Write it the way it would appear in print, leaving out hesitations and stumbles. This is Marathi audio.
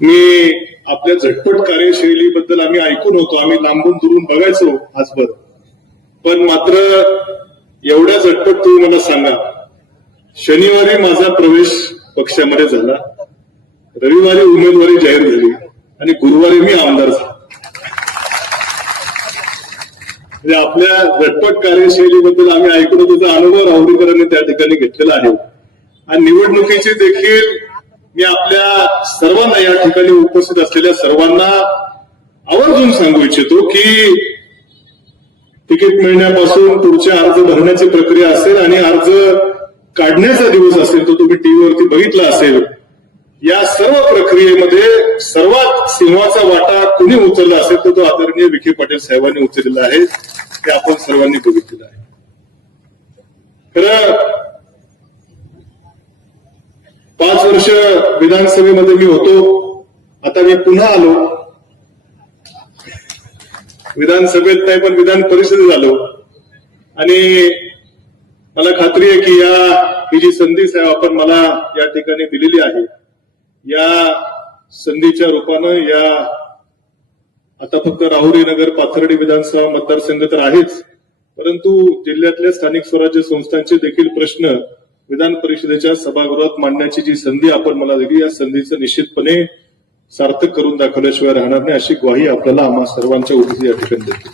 मी आपल्या झटपट कार्यशैलीबद्दल आम्ही ऐकून होतो, आम्ही लांबून दुरून बघायचो आजभर, पण मात्र एवढ्या झटपट तुम्ही मला सांगा, शनिवारी माझा प्रवेश पक्षामध्ये झाला, रविवारी उमेदवारी जाहीर झाली आणि गुरुवारी मी आमदार झालो. म्हणजे आपल्या झटपट कार्यशैलीबद्दल आम्ही ऐकून त्याचा अनुभव राहुरीकरांनी त्या ठिकाणी घेतलेला आहे. आणि निवडणुकीची देखील मी आपल्या सर्वांना, या ठिकाणी उपस्थित असलेल्या सर्वांना आवर्जून सांगू इच्छितो की तिकीट मिळण्यापासून पुढच्या अर्ज भरण्याची प्रक्रिया असेल आणि अर्ज काढण्याचा दिवस असेल तो तुम्ही टीव्हीवरती बघितला असेल. या सर्व प्रक्रियेमध्ये सर्वात सिंहाचा वाटा कुणी उचलला असेल तर तो आदरणीय विखे पाटील साहेबांनी उचललेला आहे, ते आपण सर्वांनी बघितलेलं आहे. खरं 5 वर्ष विधानसभेमध्ये मी होतो, आता मी पुन्हा आलो, विधानसभेत नाही पण विधान परिषदेत आलो आणि मला खात्री आहे की ही जी संधी साहेब आपण मला या ठिकाणी दिलेली आहे, या संधीच्या रूपानं या आता फक्त राहुरी नगर पाथर्डी विधानसभा मतदारसंघ तर आहेच, परंतु जिल्ह्यातल्या स्थानिक स्वराज्य संस्थांचे देखील प्रश्न विधान परिषदेच्या सभागृहात मांडण्याची जी संधी आपण मला दिली, या संधीचं निश्चितपणे सार्थक करून दाखवल्याशिवाय राहणार नाही, अशी ग्वाही आपल्याला आम्हा सर्वांच्या उपस्थिती या ठिकाणी देतो.